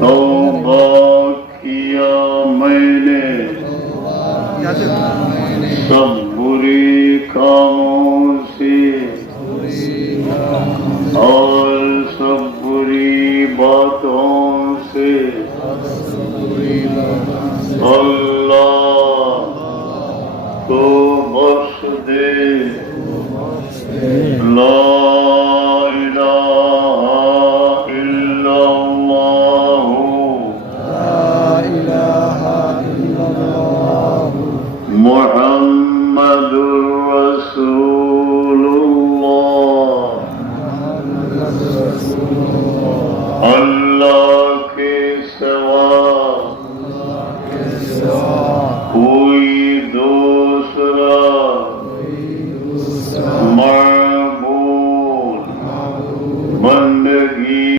توبہ کیا میں نے سب بری کاموں سے اور سب بری باتوں سے اللہ تو بخش دے لا